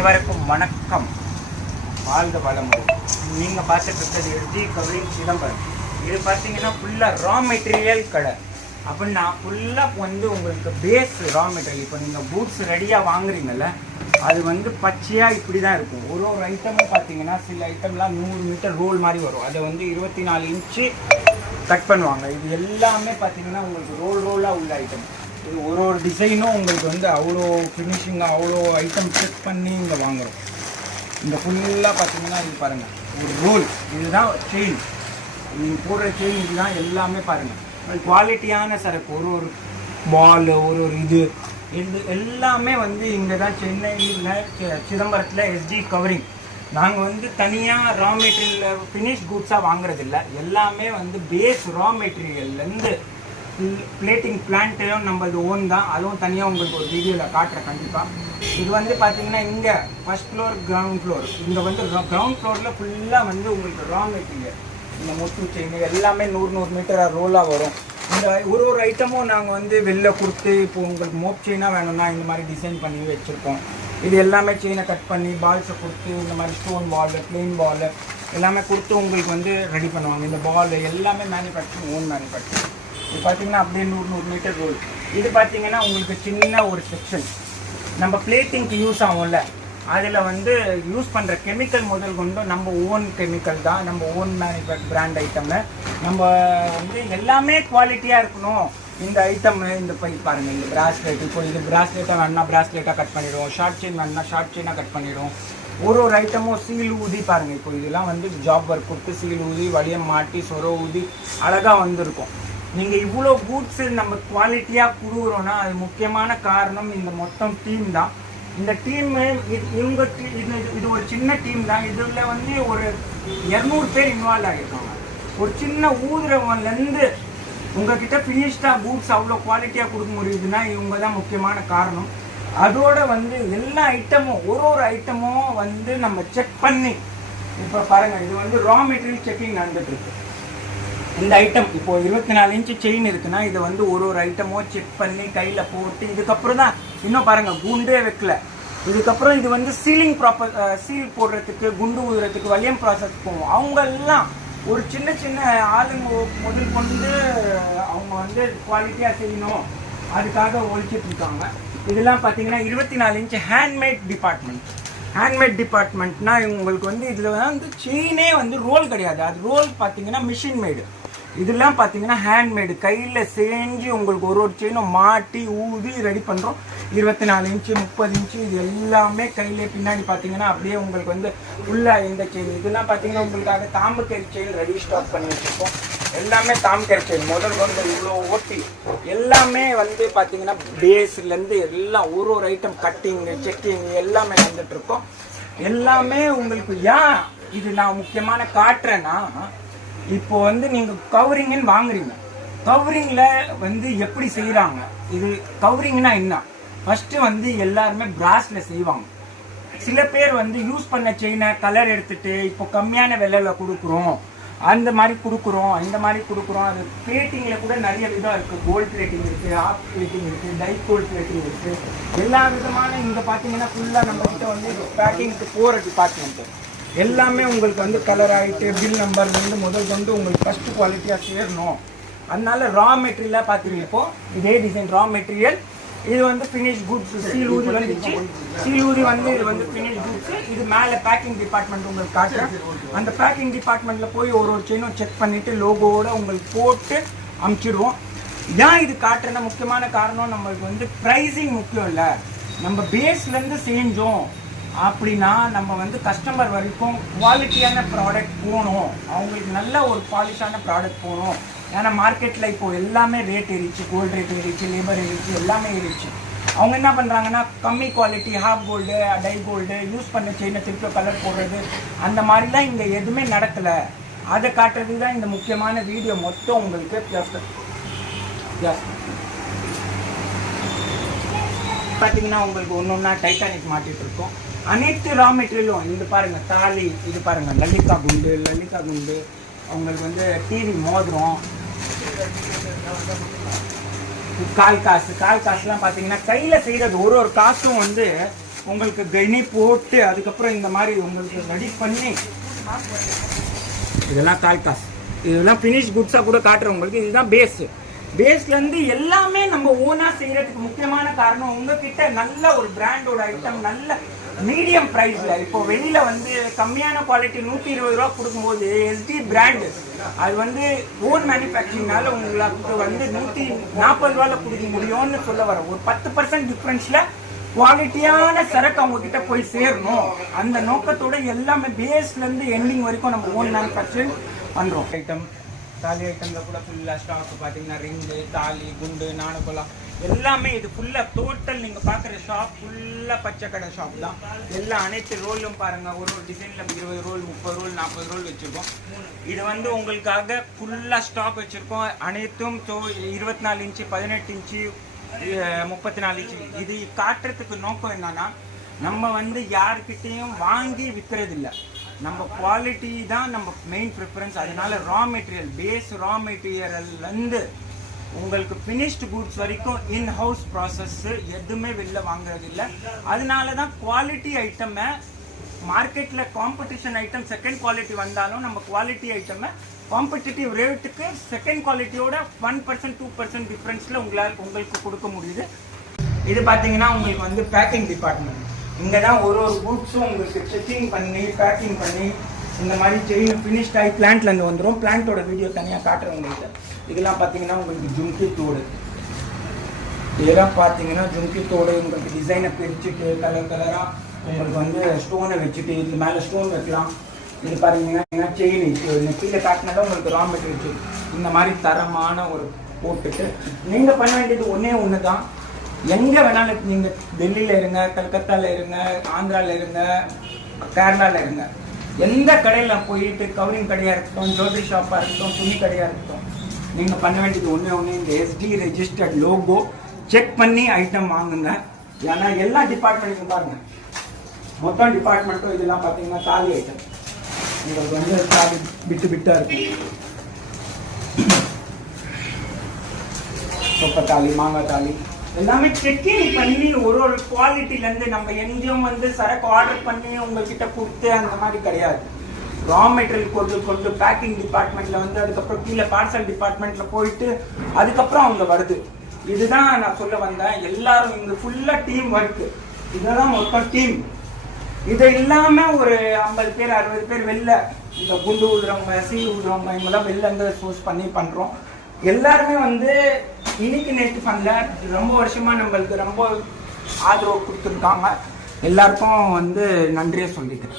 அனைவருக்கும் வணக்கம். வாழ்க வளமுடன். நீங்கள் பார்த்துட்டு இருக்கிறது எஸ்டி கவரிங் சிதம்பரம். இது பார்த்தீங்கன்னா ஃபுல்லாக ரா மெட்டீரியல் கடை. அப்படின்னா ஃபுல்லாக வந்து உங்களுக்கு பேஸ் ரா மெட்டீரியல். இப்போ நீங்கள் பூட்ஸ் ரெடியாக வாங்குறீங்கல்ல, அது வந்து பச்சையாக இப்படி தான் இருக்கும். ஒரு ஒரு ஐட்டமும் பார்த்தீங்கன்னா சில ஐட்டம்லாம் 100 மீட்டர் ரோல் மாதிரி வரும். அதை வந்து 24 இன்ச்சு கட் பண்ணுவாங்க. இது எல்லாமே பார்த்தீங்கன்னா உங்களுக்கு ரோலாக உள்ள ஐட்டம். இது ஒரு ஒரு டிசைனும் உங்களுக்கு வந்து அவ்வளோ ஃபினிஷிங்காக அவ்வளோ ஐட்டம் செக் பண்ணி இங்கே வாங்குகிறோம். இந்த ஃபுல்லாக பார்த்தீங்கன்னா இது பாருங்கள், ஒரு ரோல். இதுதான் செயின், நீங்கள் போடுற செயின் இதுதான் எல்லாமே பாருங்கள். குவாலிட்டியான சரக்கு. ஒரு ஒரு பால், ஒரு ஒரு இது எல்லாமே வந்து இங்கே தான் சென்னையில் சிதம்பரத்தில் எஸ்டி கவரிங். நாங்கள் வந்து தனியாக ரா மெட்டீரியல் ஃபினிஷ் குட்ஸாக வாங்குறதில்ல. எல்லாமே வந்து பேஸ் ரா மெட்டீரியல்லேருந்து பிளேட்டிங் பிளான்ட்டும் நம்மளது ஓன் தான். அதுவும் தனியாக உங்களுக்கு ஒரு வீடியோவில் காட்டுறேன் கண்டிப்பாக. இது வந்து பார்த்தீங்கன்னா இங்கே ஃபஸ்ட் ஃப்ளோர், கிரவுண்ட் ஃப்ளோர். இங்கே வந்து கிரவுண்ட் ஃப்ளோரில் ஃபுல்லாக வந்து உங்களுக்கு ரா மெட்டீரியல், இந்த முத்து செயின் எல்லாமே 100 மீட்டராக ரோலாக வரும். இந்த ஒரு ஒரு ஐட்டமும் நாங்கள் வந்து வெளில கொடுத்து, இப்போ உங்களுக்கு மோப் செயினாக வேணும்னா இந்த மாதிரி டிசைன் பண்ணி வச்சுருக்கோம். இது எல்லாமே செயினை கட் பண்ணி பால்ஸை கொடுத்து இந்த மாதிரி ஸ்டோன் பால், பிளெயின் பால் எல்லாமே கொடுத்து உங்களுக்கு வந்து ரெடி பண்ணுவாங்க. இந்த பால் எல்லாமே மேனுஃபேக்சரிங், ஓன் மேனுஃபேக்சரிங். இது பார்த்தீங்கன்னா அப்படியே 100 மீட்டர் ரோல். இது பார்த்தீங்கன்னா உங்களுக்கு சின்ன ஒரு செக்ஷன். நம்ம பிளேட்டிங்க்கு யூஸ் ஆகும்ல, அதில் வந்து யூஸ் பண்ணுற கெமிக்கல் முதல் கொண்டு நம்ம ஓன் கெமிக்கல் தான், நம்ம ஓன் மேனுஃபேக்சர் பிராண்ட் ஐட்டம்னு. நம்ம வந்து எல்லாமே குவாலிட்டியாக இருக்கணும். இந்த ஐட்டம் இந்த பாருங்கள், இந்த பிராஸ்லெட். இப்போ இது பிராஸ்லெட்டாக வேணுன்னா பிராஸ்லெட்டாக கட் பண்ணிவிடுவோம், ஷார்ட் செயின் வேணுன்னா ஷார்ட் செயினாக கட் பண்ணிவிடுவோம். ஒரு ஒரு ஐட்டமும் சீல் ஊதி பாருங்கள். இப்போ இதெல்லாம் வந்து ஜாப் ஒர்க் கொடுத்து சீல் ஊதி வழியை மாட்டி சொர ஊதி அழகாக வந்துருக்கும். நீங்கள் இவ்வளோ கூட்ஸு நம்ம குவாலிட்டியாக கொடுக்குறோன்னா அது முக்கியமான காரணம் இந்த மொத்தம் டீம் தான். இந்த டீமு இவங்க இது ஒரு சின்ன டீம் தான். இதில் வந்து ஒரு 200 பேர் இன்வால்வ் ஆகியிருக்காங்க. ஒரு சின்ன ஊதுறவன்லேருந்து உங்ககிட்ட ஃபினிஷ்டாக பூட்ஸ் அவ்வளோ குவாலிட்டியாக கொடுக்க முடியுதுன்னா இவங்க தான் முக்கியமான காரணம். அதோட வந்து எல்லா ஐட்டமும் ஒரு ஒரு ஐட்டமும் வந்து நம்ம செக் பண்ணி, இப்போ பாருங்கள், இது வந்து ரா மெட்டீரியல் செக்கிங் நடந்துட்டுருக்கு. இந்த ஐட்டம் இப்போ 24 இன்ச்சு செயின் இருக்குன்னா இதை வந்து ஒரு ஒரு ஐட்டமும் செக் பண்ணி கையில் போட்டு, இதுக்கப்புறம் தான் இன்னும் பாருங்கள் குண்டே வைக்கல. இதுக்கப்புறம் இது வந்து சீலிங் சீல் போடுறதுக்கு, குண்டு ஊதுறதுக்கு வலியம் ப்ராசஸ் போகும். அவங்கெல்லாம் ஒரு சின்ன சின்ன ஆளுங்க முதல் கொண்டு அவங்க வந்து குவாலிட்டியாக செய்யணும், அதுக்காக ஒழிச்சிட்டு இருக்காங்க. இதெல்லாம் பார்த்தீங்கன்னா 24 இன்ச்சு ஹேண்ட்மேட் டிபார்ட்மெண்ட். ஹேண்ட்மேட் டிபார்ட்மெண்ட்னா உங்களுக்கு வந்து இதில் வந்து செயினே வந்து ரோல் கிடையாது. அது ரோல் பார்த்தீங்கன்னா மிஷின் மேடு. இதெல்லாம் பார்த்தீங்கன்னா ஹேண்ட்மேடு, கையில் செஞ்சு உங்களுக்கு ஒரு ஒரு செயினும் மாட்டி ஊதி ரெடி பண்ணுறோம். 24 இன்ச்சு 30 இன்ச்சு இது எல்லாமே கையிலே பின்னாடி பார்த்தீங்கன்னா அப்படியே உங்களுக்கு வந்து ஃபுல்லாக இந்த செயின். இதெல்லாம் பார்த்தீங்கன்னா உங்களுக்காக தாம்பக்கேரி செயின் ரெடி ஸ்டாக் பண்ணி வச்சுருக்கோம். எல்லாமே தாம்பக்கேரி செயின் முதல் வந்து இவ்வளோ ஓட்டி எல்லாமே வந்து பார்த்தீங்கன்னா பேஸ்லேருந்து எல்லாம் ஒரு ஒரு ஐட்டம் கட்டிங்கு செக்கிங் எல்லாமே வந்துட்டுருக்கோம். எல்லாமே உங்களுக்கு ஏன் இது நான் முக்கியமான காட்டுறேன்னா, இப்போ வந்து நீங்கள் கவரிங்கன்னு வாங்குறீங்க. கவரிங்கில் வந்து எப்படி செய்கிறாங்க, இது கவரிங்னா என்ன? ஃபஸ்ட்டு வந்து எல்லாருமே பிராஸில் செய்வாங்க. சில பேர் வந்து யூஸ் பண்ண செயினை கலர் எடுத்துகிட்டு இப்போ கம்மியான விலையில் கொடுக்குறோம், அந்த மாதிரி கொடுக்குறோம், இந்த மாதிரி கொடுக்குறோம். அது பிளேட்டிங்கில் கூட நிறைய விதம் இருக்குது. கோல்டு பிளேட்டிங் இருக்குது, ஆஃப் பிளேட்டிங் இருக்குது, டை கோல்டு பிளேட்டிங் இருக்குது. எல்லா விதமான இங்கே பார்த்தீங்கன்னா ஃபுல்லாக நம்மகிட்ட வந்து பேக்கிங்க்கு போகிற டிபார்ட்மெண்ட்டு எல்லாமே உங்களுக்கு வந்து கலர் ஆகிட்டு பில் நம்பர் வந்து முதல் கொண்டு உங்களுக்கு ஃபஸ்ட்டு குவாலிட்டியாக சேரணும். அதனால ரா மெட்டீரியலாக பார்த்துருங்க. இப்போது இதே டிசைன் ரா மெட்டீரியல், இது வந்து ஃபினிஷ் குட்ஸ். சீல் ஊதி வந்துச்சு, சீல் ஊதி வந்து இது வந்து ஃபினிஷ் குட்ஸு. இது மேலே பேக்கிங் டிபார்ட்மெண்ட் உங்களுக்கு காட்டுறேன். அந்த பேக்கிங் டிபார்ட்மெண்ட்டில் போய் ஒரு ஒரு செயினும் செக் பண்ணிவிட்டு லோகோவோடு உங்களுக்கு போட்டு அமுச்சிடுவோம். ஏன் இது காட்டுறேன்னா முக்கியமான காரணம், நம்மளுக்கு வந்து ப்ரைஸிங் முக்கியம் இல்லை. நம்ம பேஸ்லேருந்து செஞ்சோம் அப்படின்னா நம்ம வந்து கஸ்டமர் வரைக்கும் குவாலிட்டியான ப்ராடக்ட் போகணும், அவங்களுக்கு நல்ல ஒரு பாலிஷான ப்ராடக்ட் போகணும். ஏன்னா மார்க்கெட்டில் இப்போது எல்லாமே ரேட் ஏறிச்சு, கோல்டு ரேட் ஏறிச்சு, லேபர் ஏறிச்சு, எல்லாமே ஏறிச்சு. அவங்க என்ன பண்ணுறாங்கன்னா கம்மி குவாலிட்டி ஹாஃப் கோல்டு, டை கோல்டு யூஸ் பண்ண செயினை திருப்பி கலர் போடுறது, அந்த மாதிரிலாம் இங்கே எதுவுமே நடக்கலை. அதை காட்டுறது தான் இந்த முக்கியமான வீடியோ மொத்தம் உங்களுக்கு. பார்த்தீங்கன்னா உங்களுக்கு ஒன்று ஒன்றா டைட்டானிக் மாட்டிகிட்டு இருக்கோம். அனைத்து ரா மெட்டீரியலும் இந்த பாருங்கள், தாலி, இது பாருங்கள் லலிதா குண்டு, அவங்களுக்கு வந்து டிவி மோதிரம், கால் காசுலாம் பார்த்தீங்கன்னா கையில் செய்கிறது. ஒரு ஒரு காசும் வந்து உங்களுக்கு கனி போட்டு அதுக்கப்புறம் இந்த மாதிரி உங்களுக்கு ரெடி பண்ணி இதெல்லாம் தால் காசு, இதெல்லாம் ஃபினிஷ் குட்ஸாக கூட காட்டுறேன் உங்களுக்கு. இதுதான் பேஸ்லேருந்து எல்லாமே நம்ம ஓனாக செய்கிறதுக்கு முக்கியமான காரணம் உங்ககிட்ட நல்ல ஒரு பிராண்டோட ஐட்டம், நல்ல மீடியம் ப்ரைஸில். இப்போ வெளியில் வந்து கம்மியான குவாலிட்டி 120 ரூபா கொடுக்கும்போது எஸ்டி பிராண்டு அது வந்து ஓன் மேனுஃபேக்சரிங்னால உங்களுக்கு வந்து 140 ரூபாயில் கொடுக்க முடியும்னு சொல்ல வர. ஒரு 10% டிஃப்ரென்ஸில் குவாலிட்டியான சரக்கு அவங்க கிட்ட போய் சேரணும். அந்த நோக்கத்தோட எல்லாமே பேஸ்லேருந்து எண்டிங் வரைக்கும் நம்ம ஓன் மேனுஃபேக்சரிங் பண்ணுறோம். ஐட்டம் தாலி ஐட்டம்ல கூட ஃபுல்லாக ஸ்டாக் பார்த்தீங்கன்னா ரிங்கு, தாலி, குண்டு, நாணக்குலாம் எல்லாமே இது ஃபுல்லாக டோட்டல் நீங்கள் பார்க்குற ஷாப் ஃபுல்லாக பச்சை கடை ஷாப் தான். எல்லாம் அனைத்து ரோலும் பாருங்கள், ஒரு டிசைனில் 20 ரோல், 30 ரோல், 40 ரோல் வச்சுருக்கோம். இது வந்து உங்களுக்காக ஃபுல்லாக ஸ்டாக் வச்சுருக்கோம். அனைத்தும் 24 இன்ச்சு, 18 இன்ச்சு, 34 இன்ச்சு. இது காட்டுறதுக்கு நோக்கம் என்னன்னா, நம்ம வந்து யாருக்கிட்டையும் வாங்கி விற்கிறதில்ல, நம்ம குவாலிட்டி தான் நம்ம மெயின் ப்ரிஃபரன்ஸ். அதனால ரா மெட்டீரியல், பேஸ் ரா மெட்டீரியல்லேருந்து உங்களுக்கு ஃபினிஷ்டு குட்ஸ் வரைக்கும் இன் ஹவுஸ் ப்ராசஸ் எதுவுமே வெளில வாங்குறது இல்லை. அதனால தான் குவாலிட்டி ஐட்டமை மார்க்கெட்டில் காம்படிஷன் ஐட்டம் செகண்ட் குவாலிட்டி வந்தாலும் நம்ம குவாலிட்டி ஐட்டமை காம்படிட்டிவ் ரேட்டுக்கு செகண்ட் குவாலிட்டியோட 1% 2% டிஃப்ரென்ஸில் உங்களுக்கு கொடுக்க முடியுது. இது பார்த்தீங்கன்னா உங்களுக்கு வந்து பேக்கிங் டிபார்ட்மெண்ட். இங்கே தான் ஒரு குட்ஸும் உங்களுக்கு செக்கிங் பண்ணி பேக்கிங் பண்ணி இந்த மாதிரி செயின் ஃபினிஷ்ட் ஆகி பிளான்ட்லேருந்து வந்துடும். பிளான்ட்டோட வீடியோ தனியாக காட்டுறேன் உங்களுக்கு. இதெல்லாம் பார்த்தீங்கன்னா உங்களுக்கு ஜும்கி தோடு, இதெல்லாம் பார்த்தீங்கன்னா ஜும்கி தோடு உங்களுக்கு டிசைனை பிரிச்சுட்டு கலர் கலராக உங்களுக்கு வந்து ஸ்டோனை வச்சுட்டு இது மேலே ஸ்டோன் வைக்கலாம். இது பார்த்தீங்கன்னா செயின் கீழே காட்டினதான் உங்களுக்கு ரா மெட்டீரியல் இந்த மாதிரி தரமான ஒரு போட்டுட்டு நீங்கள் பண்ண வேண்டியது ஒன்று தான். எங்கே வேணாலும் நீங்கள் டெல்லியில் இருங்க, கல்கத்தாவில் இருங்க, ஆந்திராவில் இருங்க, கேரளாவில் இருங்க, எந்த கடையில் போயிட்டு கவரிங் கடையாக இருக்கட்டும், ஜுவல்லரி ஷாப்பாக இருக்கட்டும், துணி கடையாக இருக்கட்டும், நீங்கள் பண்ண வேண்டியது ஒன்று இந்த எஸ்டி ரெஜிஸ்டர்ட் லோகோ செக் பண்ணி ஐட்டம் வாங்குங்க. ஏன்னா எல்லா டிபார்ட்மெண்ட்டும் பாருங்கள், மொத்தம் டிபார்ட்மெண்ட்டும் இதெல்லாம் பார்த்தீங்கன்னா தாலி ஐட்டம் உங்களுக்கு வந்து தாலி பிட்டாக இருக்கும். சொப்ப தாலி, மாங்காய் தாலி எல்லாமே செக்கிங் பண்ணி ஒரு குவாலிட்டிலேருந்து நம்ம எங்கேயும் வந்து சரக்கு ஆர்டர் பண்ணி உங்கள்கிட்ட கொடுத்து அந்த மாதிரி கிடையாது. ரா மெட்டீரியல் கொண்டு பேக்கிங் டிபார்ட்மெண்ட்டில் வந்து அதுக்கப்புறம் கீழே பார்சல் டிபார்ட்மெண்ட்டில் போயிட்டு அதுக்கப்புறம் அவங்க வருது. இதுதான் நான் சொல்ல வந்தேன். எல்லாரும் இங்கே ஃபுல்லாக டீம் ஒர்க்கு, இதெல்லாம் மொத்தம் டீம். இது இல்லாமல் ஒரு 50 பேர் 60 பேர் வெளில இந்த குண்டு ஊதுறவங்க, ஊதுறவங்க இவங்கெல்லாம் வெளில இருந்து சோர்ஸ் பண்ணி பண்ணுறோம். எல்லாருமே வந்து இன்னைக்கு நேற்று பண்ணல, ரொம்ப வருஷமாக நம்மளுக்கு ரொம்ப ஆதரவு கொடுத்துருக்காங்க. எல்லாருக்கும் வந்து நன்றியை சொல்லிக்கிறேன்.